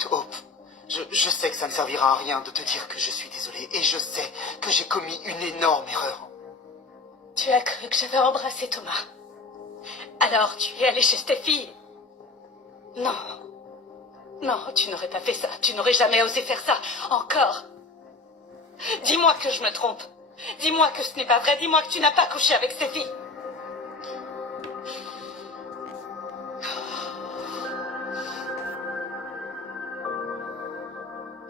Écoute, Hope, je sais que ça ne servira à rien de te dire que je suis désolé, et je sais que j'ai commis une énorme erreur. Tu as cru que j'avais embrassé Thomas. Alors tu es allé chez Steffi. Non. Non, tu n'aurais pas fait ça. Tu n'aurais jamais osé faire ça. Encore. Dis-moi que je me trompe. Dis-moi que ce n'est pas vrai. Dis-moi que tu n'as pas couché avec Steffi.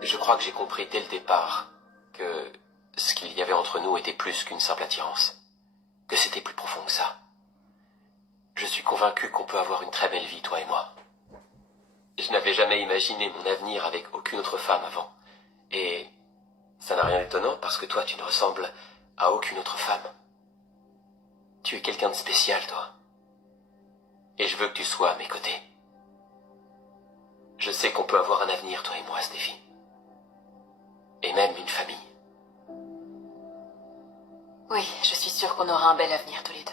Je crois que j'ai compris dès le départ que ce qu'il y avait entre nous était plus qu'une simple attirance. Que c'était plus profond que ça. Je suis convaincu qu'on peut avoir une très belle vie, toi et moi. Je n'avais jamais imaginé mon avenir avec aucune autre femme avant. Et ça n'a rien d'étonnant parce que toi, tu ne ressembles à aucune autre femme. Tu es quelqu'un de spécial, toi. Et je veux que tu sois à mes côtés. Je sais qu'on peut avoir un avenir, toi et moi, Steffi. Et même une famille. Oui, je suis sûre qu'on aura un bel avenir tous les deux.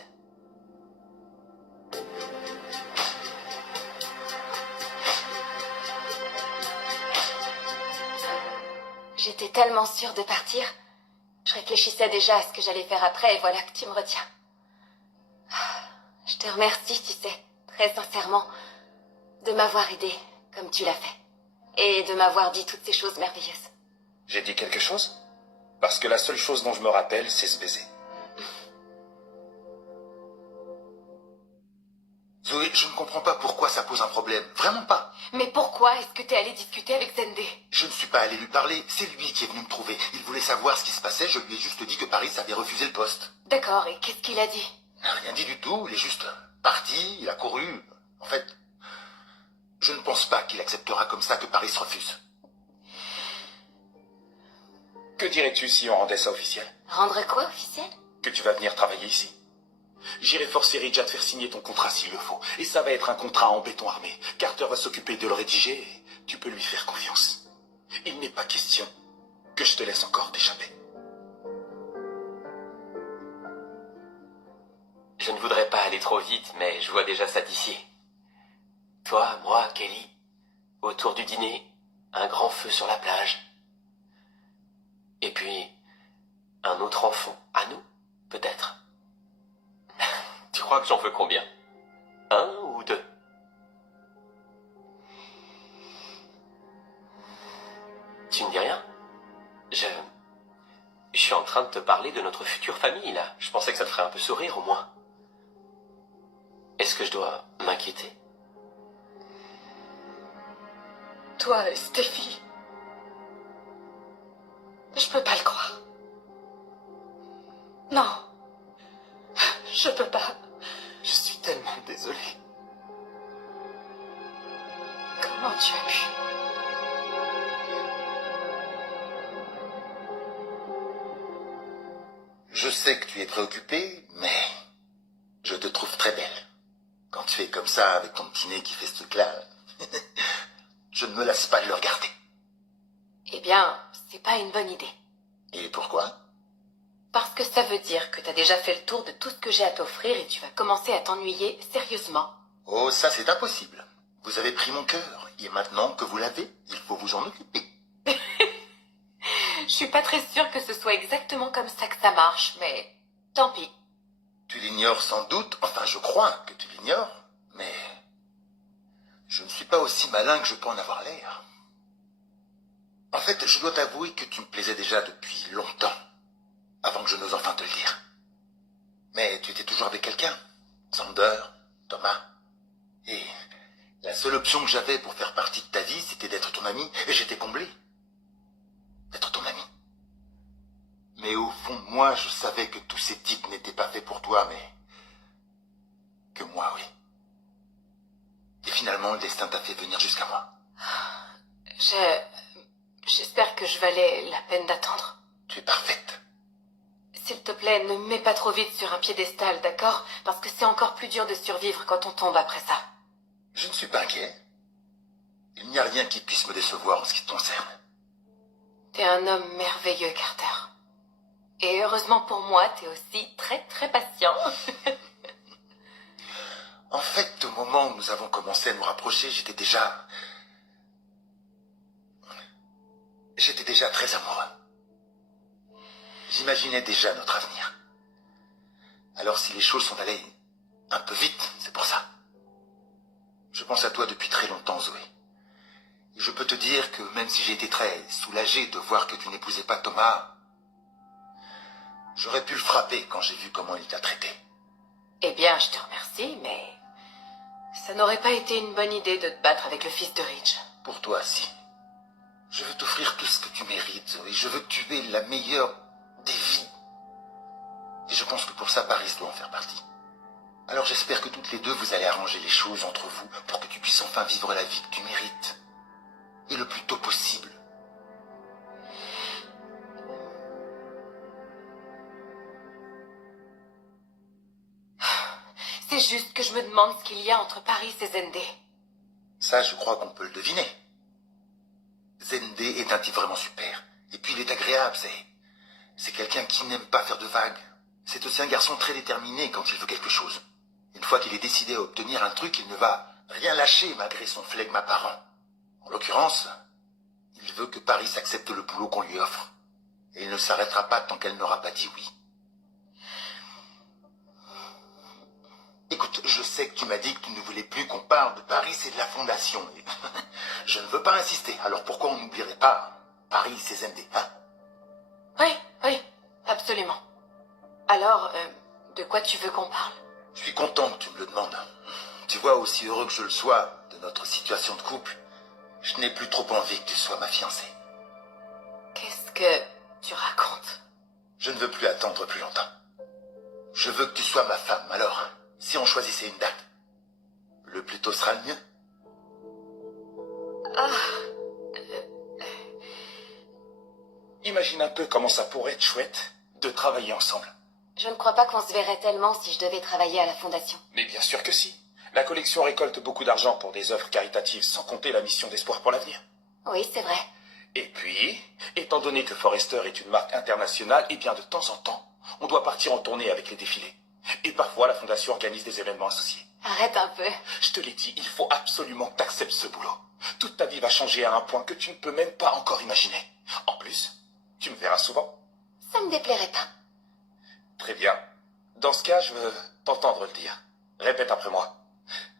J'étais tellement sûre de partir. Je réfléchissais déjà à ce que j'allais faire après et voilà que tu me retiens. Je te remercie, tu sais, très sincèrement, de m'avoir aidé comme tu l'as fait. Et de m'avoir dit toutes ces choses merveilleuses. J'ai dit quelque chose? Parce que la seule chose dont je me rappelle, c'est ce baiser. Zoé, je ne comprends pas pourquoi ça pose un problème. Vraiment pas. Mais pourquoi est-ce que t'es allé discuter avec Zendé? Je ne suis pas allé lui parler, c'est lui qui est venu me trouver. Il voulait savoir ce qui se passait, je lui ai juste dit que Paris avait refusé le poste. D'accord, et qu'est-ce qu'il a dit? Il n'a rien dit du tout, il est juste parti, il a couru. En fait, je ne pense pas qu'il acceptera comme ça que Paris se refuse. Que dirais-tu si on rendait ça officiel? Rendre quoi officiel? Que tu vas venir travailler ici. J'irai forcer Ridge à te faire signer ton contrat s'il le faut. Et ça va être un contrat en béton armé. Carter va s'occuper de le rédiger et tu peux lui faire confiance. Il n'est pas question que je te laisse encore t'échapper. Je ne voudrais pas aller trop vite, mais je vois déjà ça d'ici. Toi, moi, Kelly, autour du dîner, un grand feu sur la plage. Et puis, un autre enfant, à nous, peut-être. Tu crois que j'en veux combien? Un ou deux? Tu ne dis rien? Je suis en train de te parler de notre future famille, là. Je pensais que ça te ferait un peu sourire, au moins. Est-ce que je dois m'inquiéter? Toi, Steffi. Je peux pas le croire. Non. Je peux pas. Je suis tellement désolé. Comment tu as pu? Je sais que tu es préoccupé, mais je te trouve très belle. Quand tu es comme ça, avec ton petit nez qui fait ce truc-là, je ne me lasse pas de le regarder. Eh bien, c'est pas une bonne idée. Et pourquoi? Parce que ça veut dire que t'as déjà fait le tour de tout ce que j'ai à t'offrir et tu vas commencer à t'ennuyer sérieusement. Oh, ça c'est impossible. Vous avez pris mon cœur, et maintenant que vous l'avez, il faut vous en occuper. Je suis pas très sûre que ce soit exactement comme ça que ça marche, mais tant pis. Tu l'ignores sans doute, enfin je crois que tu l'ignores, mais je ne suis pas aussi malin que je peux en avoir l'air. En fait, je dois t'avouer que tu me plaisais déjà depuis longtemps, avant que je n'ose enfin te le dire. Mais tu étais toujours avec quelqu'un, Xander, Thomas, et la seule option que j'avais pour faire partie de ta vie, c'était d'être ton ami, et j'étais comblé d'être ton ami. Mais au fond, moi, je savais que tous ces types n'étaient pas faits pour toi, mais que moi, oui. Et finalement, le destin t'a fait venir jusqu'à moi. J'espère que je valais la peine d'attendre. Tu es parfaite. S'il te plaît, ne me mets pas trop vite sur un piédestal, d'accord? Parce que c'est encore plus dur de survivre quand on tombe après ça. Je ne suis pas inquiet. Il n'y a rien qui puisse me décevoir en ce qui te concerne. T'es un homme merveilleux, Carter. Et heureusement pour moi, t'es aussi très très patient. En fait, au moment où nous avons commencé à nous rapprocher, j'étais déjà déjà très amoureux. J'imaginais déjà notre avenir. Alors si les choses sont allées un peu vite, c'est pour ça. Je pense à toi depuis très longtemps, Zoé. Et je peux te dire que même si j'ai été très soulagé de voir que tu n'épousais pas Thomas, j'aurais pu le frapper quand j'ai vu comment il t'a traité. Eh bien, je te remercie, mais ça n'aurait pas été une bonne idée de te battre avec le fils de Ridge. Pour toi, si. Je veux t'offrir tout ce que tu mérites, Zoé. Je veux que tu aies la meilleure des vies. Et je pense que pour ça, Paris doit en faire partie. Alors j'espère que toutes les deux, vous allez arranger les choses entre vous pour que tu puisses enfin vivre la vie que tu mérites. Et le plus tôt possible. C'est juste que je me demande ce qu'il y a entre Paris et Zendé. Ça, je crois qu'on peut le deviner. Zendé est un type vraiment super. Et puis il est agréable, c'est quelqu'un qui n'aime pas faire de vagues. C'est aussi un garçon très déterminé quand il veut quelque chose. Une fois qu'il est décidé à obtenir un truc, il ne va rien lâcher malgré son flegme apparent. En l'occurrence, il veut que Paris accepte le boulot qu'on lui offre. Et il ne s'arrêtera pas tant qu'elle n'aura pas dit oui. Écoute, je sais que tu m'as dit que tu ne voulais plus qu'on parle de Paris et de la Fondation. Je ne veux pas insister, alors pourquoi on n'oublierait pas Paris et Zendé, hein? Oui, absolument. Alors, de quoi tu veux qu'on parle? Je suis content que tu me le demandes. Tu vois, aussi heureux que je le sois de notre situation de couple, je n'ai plus trop envie que tu sois ma fiancée. Qu'est-ce que tu racontes? Je ne veux plus attendre plus longtemps. Je veux que tu sois ma femme, alors, si on choisissait une date, le plus tôt sera le mieux. Imagine un peu comment ça pourrait être chouette de travailler ensemble. Je ne crois pas qu'on se verrait tellement si je devais travailler à la Fondation. Mais bien sûr que si. La collection récolte beaucoup d'argent pour des œuvres caritatives, sans compter la mission d'espoir pour l'avenir. Oui, c'est vrai. Et puis, étant donné que Forrester est une marque internationale, eh bien de temps en temps, on doit partir en tournée avec les défilés. Et parfois, la Fondation organise des événements associés. Arrête un peu. Je te l'ai dit, il faut absolument que tu acceptes ce boulot. Toute ta vie va changer à un point que tu ne peux même pas encore imaginer. En plus, tu me verras souvent. Ça me déplairait pas. Très bien. Dans ce cas, je veux t'entendre le dire. Répète après moi.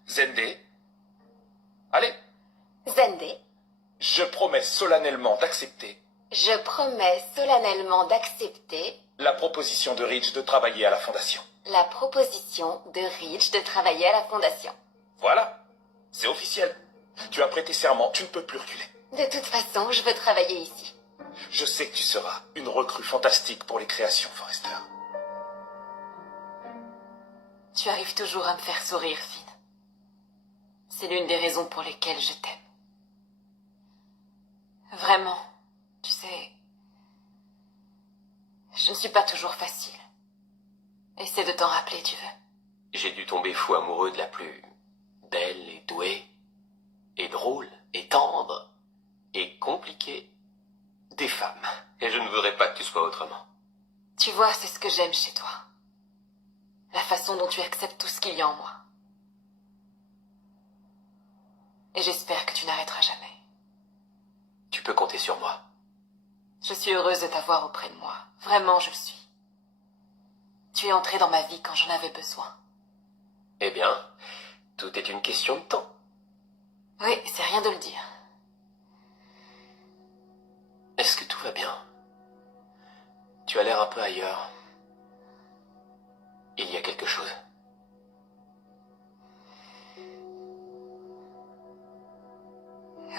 Zendé. Allez. Zendé, Je promets solennellement d'accepter je promets solennellement d'accepter la proposition de Ridge de travailler à la Fondation. la proposition de Ridge de travailler à la Fondation. Voilà. C'est officiel. Tu as prêté serment, tu ne peux plus reculer. De toute façon, je veux travailler ici. Je sais que tu seras une recrue fantastique pour les créations, Forrester. Tu arrives toujours à me faire sourire, Finn. C'est l'une des raisons pour lesquelles je t'aime. Vraiment, tu sais, je ne suis pas toujours facile. Essaie de t'en rappeler, tu veux. J'ai dû tomber fou amoureux de la plus belle et douée, et drôle, et tendre, et compliquée des femmes. Et je ne voudrais pas que tu sois autrement. Tu vois, c'est ce que j'aime chez toi. La façon dont tu acceptes tout ce qu'il y a en moi. Et j'espère que tu n'arrêteras jamais. Tu peux compter sur moi. Je suis heureuse de t'avoir auprès de moi. Vraiment, je le suis. Tu es entré dans ma vie quand j'en avais besoin. Eh bien, tout est une question de temps. Oui, c'est rien de le dire. Est-ce que tout va bien? Tu as l'air un peu ailleurs. Il y a quelque chose.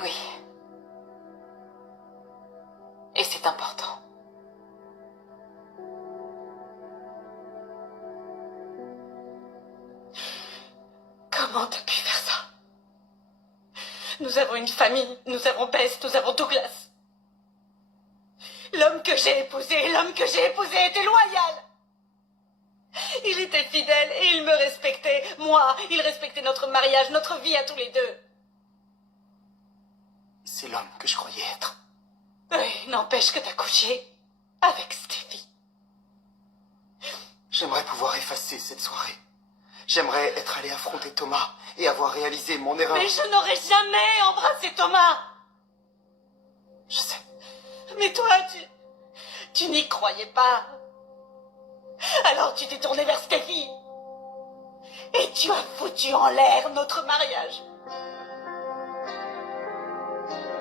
Oui. Et c'est important. Comment t'as pu faire ça? Nous avons une famille, nous avons Bess, nous avons Douglas. L'homme que j'ai épousé était loyal. Il était fidèle et il me respectait. Moi, il respectait notre mariage, notre vie à tous les deux. C'est l'homme que je croyais être. Oui, n'empêche que t'as couché avec Steffi. J'aimerais pouvoir effacer cette soirée. J'aimerais être allé affronter Thomas et avoir réalisé mon erreur. Mais je n'aurais jamais embrassé Thomas. Je sais. Mais toi, tu n'y croyais pas. Alors tu t'es tourné vers Steffi. Et tu as foutu en l'air notre mariage.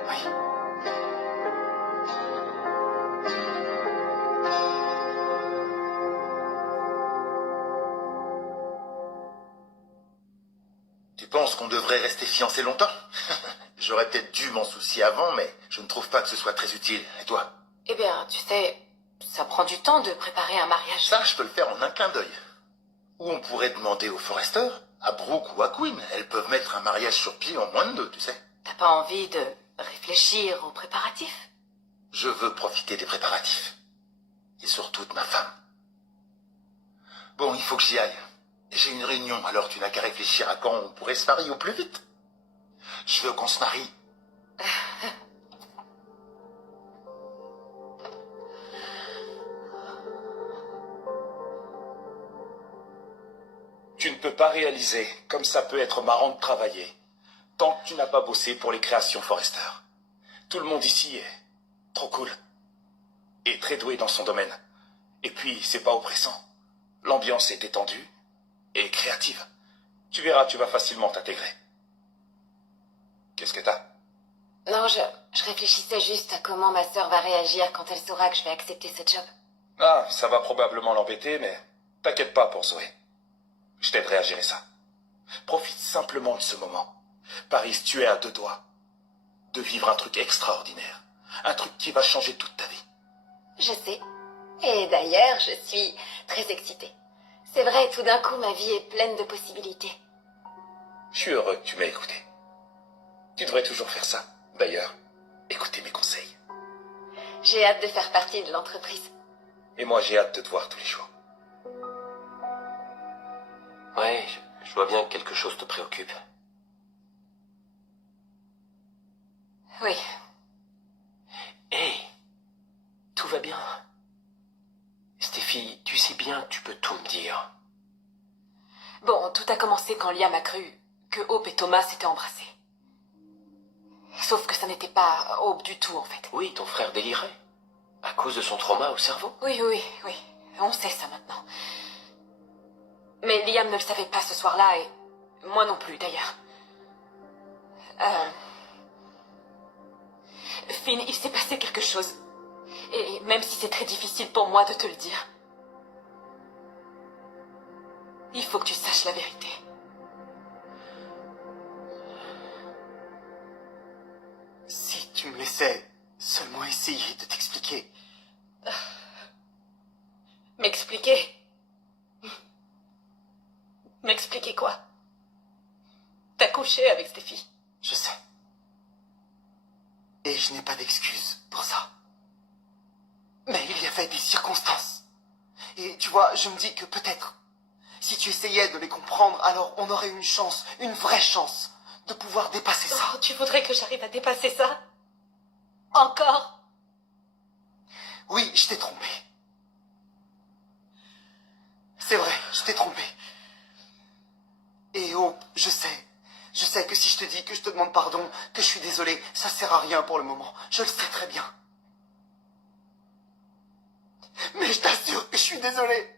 Oui. Tu penses qu'on devrait rester fiancés longtemps? J'aurais peut-être dû m'en soucier avant, mais je ne trouve pas que ce soit très utile. Et toi? Eh bien, tu sais, ça prend du temps de préparer un mariage. Ça, je peux le faire en un clin d'œil. Ou on pourrait demander aux Forrester, à Brooke ou à Quinn. Elles peuvent mettre un mariage sur pied en moins de 2, tu sais. T'as pas envie de réfléchir aux préparatifs? Je veux profiter des préparatifs. Et surtout de ma femme. Bon, il faut que j'y aille. J'ai une réunion, alors tu n'as qu'à réfléchir à quand on pourrait se marier au plus vite. Je veux qu'on se marie. Tu ne peux pas réaliser comme ça peut être marrant de travailler tant que tu n'as pas bossé pour les créations Forrester. Tout le monde ici est trop cool et très doué dans son domaine. Et puis, c'est pas oppressant. L'ambiance est étendue et créative. Tu verras, tu vas facilement t'intégrer. Qu'est-ce que t'as? Non, je réfléchissais juste à comment ma sœur va réagir quand elle saura que je vais accepter ce job. Ah, ça va probablement l'embêter, mais t'inquiète pas pour Zoé. Je t'aiderai à gérer ça. Profite simplement de ce moment. Paris, tu es à 2 doigts de vivre un truc extraordinaire. Un truc qui va changer toute ta vie. Je sais. Et d'ailleurs, je suis très excitée. C'est vrai, tout d'un coup, ma vie est pleine de possibilités. Je suis heureux que tu m'aies écouté. Tu devrais toujours faire ça. D'ailleurs, écoutez mes conseils. J'ai hâte de faire partie de l'entreprise. Et moi, j'ai hâte de te voir tous les jours. Ouais, je vois bien que quelque chose te préoccupe. Oui. Hé, tout va bien. Stéphie, tu sais bien que tu peux tout me dire. Bon, tout a commencé quand Liam a cru que Hope et Thomas s'étaient embrassés. Sauf que ça n'était pas Hope du tout, en fait. Oui, ton frère délirait. À cause de son trauma au cerveau. Oui. On sait ça maintenant. Mais Liam ne le savait pas ce soir-là, et moi non plus, d'ailleurs. Finn, il s'est passé quelque chose. Et même si c'est très difficile pour moi de te le dire, il faut que tu saches la vérité. Si tu me laissais seulement essayer de t'expliquer. M'expliquer? M'expliquer quoi? T'as couché avec Steffi. Je sais. Et je n'ai pas d'excuse pour ça. Mais il y avait des circonstances. Et tu vois, je me dis que peut-être, si tu essayais de les comprendre, alors on aurait une chance, une vraie chance, de pouvoir dépasser ça. Oh, tu voudrais que j'arrive à dépasser ça? Encore? Oui, je t'ai trompé. C'est vrai, je t'ai trompé. Et oh, je sais que si je te dis que je te demande pardon, que je suis désolé, ça sert à rien pour le moment. Je le sais très bien. Mais je t'assure que je suis désolé.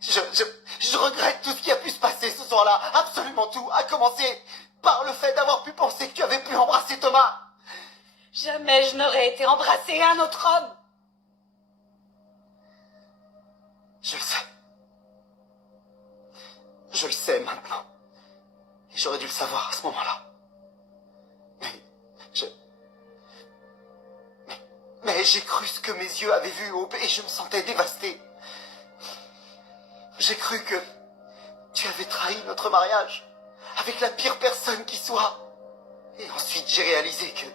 Je regrette tout ce qui a pu se passer ce soir-là. Absolument tout. À commencer par le fait d'avoir pu penser que tu avais pu embrasser Thomas. Jamais je n'aurais été embrassée à un autre homme. Je le sais. Je le sais maintenant. Et j'aurais dû le savoir à ce moment-là. Mais j'ai cru ce que mes yeux avaient vu, Hope, et je me sentais dévasté. J'ai cru que tu avais trahi notre mariage avec la pire personne qui soit. Et ensuite, j'ai réalisé que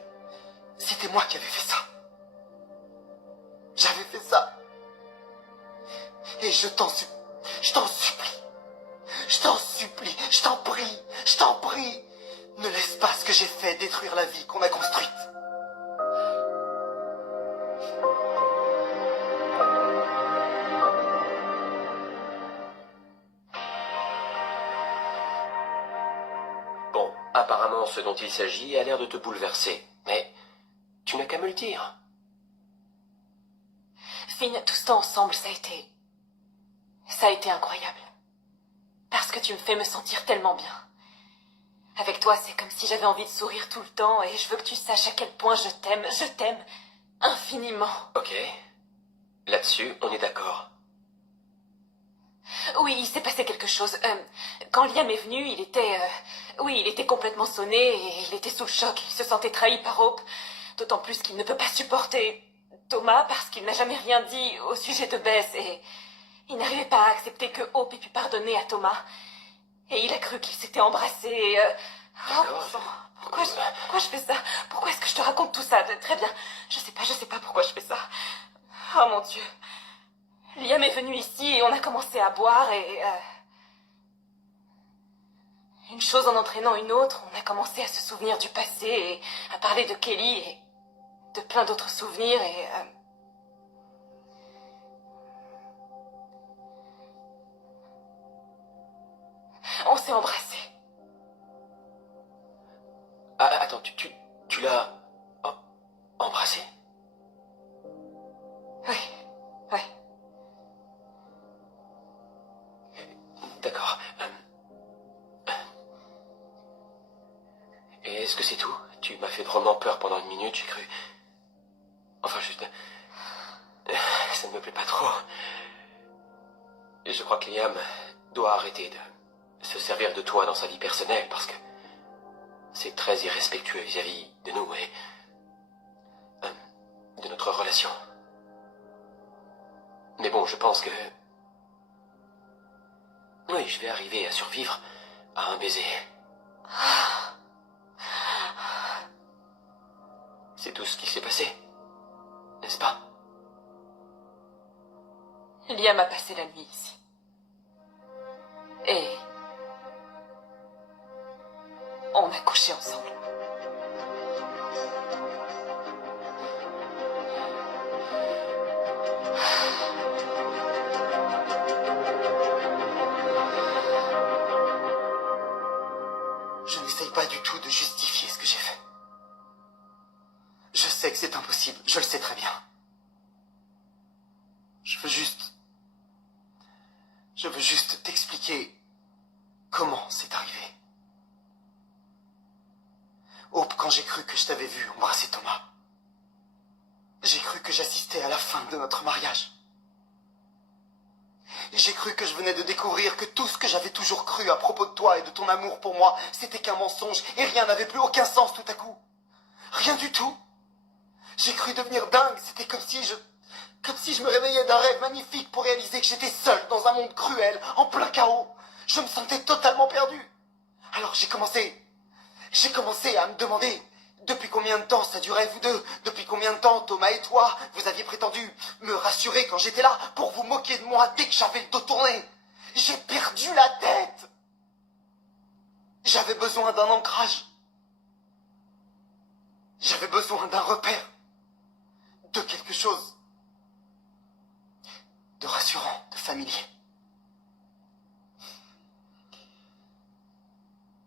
c'était moi qui avais fait ça. J'avais fait ça. Et je t'en supplie, je t'en supplie, je t'en prie, ne laisse pas ce que j'ai fait détruire la vie qu'on a construite. Bon, apparemment ce dont il s'agit a l'air de te bouleverser, mais tu n'as qu'à me le dire. Finn, tout ce temps ensemble, ça a été incroyable. Parce que tu me fais me sentir tellement bien. Avec toi, c'est comme si j'avais envie de sourire tout le temps et je veux que tu saches à quel point je t'aime infiniment. Ok. Là-dessus, on est d'accord. Oui, il s'est passé quelque chose. Quand Liam est venu, il était complètement sonné et il était sous le choc. Il se sentait trahi par Hope. D'autant plus qu'il ne peut pas supporter Thomas parce qu'il n'a jamais rien dit au sujet de Bess et il n'arrivait pas à accepter que Hope ait pu pardonner à Thomas. Et il a cru qu'ils s'étaient embrassés et... D'accord. Pourquoi je fais ça? Pourquoi est-ce que je te raconte tout ça? Très bien. Je sais pas pourquoi je fais ça. Oh mon Dieu. Liam est venu ici et on a commencé à boire et... Une chose en entraînant une autre, on a commencé à se souvenir du passé et à parler de Kelly et de plein d'autres souvenirs et... On s'est embrassés. Ah, attends, tu l'as embrassé? Oui, oui. D'accord. Et est-ce que c'est tout? Tu m'as fait drôlement peur pendant une minute, j'ai cru... Enfin, juste... Ça ne me plaît pas trop. Et je crois que Liam doit arrêter de se servir de toi dans sa vie personnelle parce que c'est très irrespectueux vis-à-vis de nous et de notre relation. Mais bon, je pense que... Oui, je vais arriver à survivre à un baiser. C'est tout ce qui s'est passé, n'est-ce pas? Liam a passé la nuit ici. Et... on a couché ensemble. Je n'essaye pas du tout de justifier ce que j'ai fait. Je sais que c'est impossible, je le sais très bien. Je veux juste t'expliquer comment c'est arrivé. Hope, quand j'ai cru que je t'avais vu embrasser Thomas, j'ai cru que j'assistais à la fin de notre mariage. J'ai cru que je venais de découvrir que tout ce que j'avais toujours cru à propos de toi et de ton amour pour moi, c'était qu'un mensonge et rien n'avait plus aucun sens tout à coup. Rien du tout. J'ai cru devenir dingue, c'était comme si je me réveillais d'un rêve magnifique pour réaliser que j'étais seul dans un monde cruel, en plein chaos. Je me sentais totalement perdu. Alors j'ai commencé à me demander depuis combien de temps ça durait vous deux, depuis combien de temps Thomas et toi, vous aviez prétendu me rassurer quand j'étais là pour vous moquer de moi dès que j'avais le dos tourné. J'ai perdu la tête. J'avais besoin d'un ancrage. J'avais besoin d'un repère. De quelque chose de rassurant, de familier.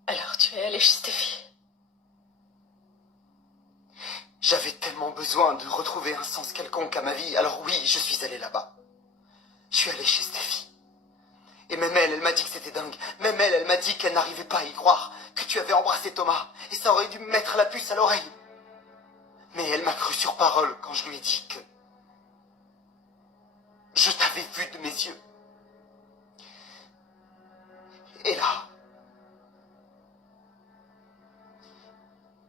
Alors tu es allé chez Stéphie. J'avais tellement besoin de retrouver un sens quelconque à ma vie, alors oui, je suis allé là-bas. Je suis allé chez Stéphie. Et même elle m'a dit que c'était dingue. Même elle m'a dit qu'elle n'arrivait pas à y croire, que tu avais embrassé Thomas, et ça aurait dû me mettre la puce à l'oreille. Mais elle m'a cru sur parole quand je lui ai dit que je t'avais vu de mes yeux. Et là,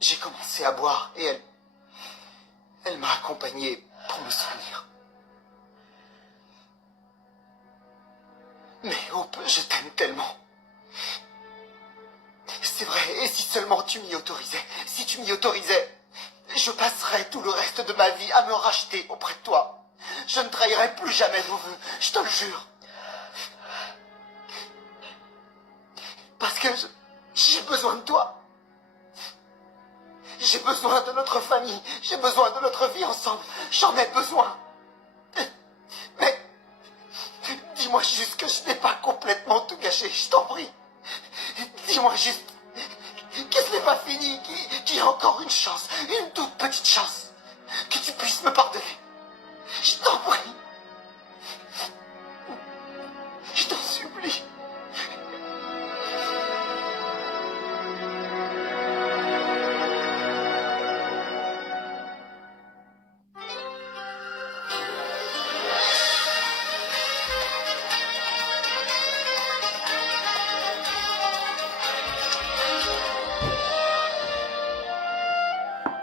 j'ai commencé à boire et elle m'a accompagné pour me souvenir. Mais Hope, je t'aime tellement. C'est vrai, et si seulement tu m'y autorisais, si tu m'y autorisais, je passerais tout le reste de ma vie à me racheter auprès de toi. Je ne trahirai plus jamais nos vœux, je te le jure. Parce que j'ai besoin de toi. J'ai besoin de notre famille, j'ai besoin de notre vie ensemble, j'en ai besoin. Mais, dis-moi juste que je n'ai pas complètement tout gâché, je t'en prie. Dis-moi juste que ce n'est pas fini, qu'il y a encore une chance, une toute petite chance, que tu puisses me pardonner.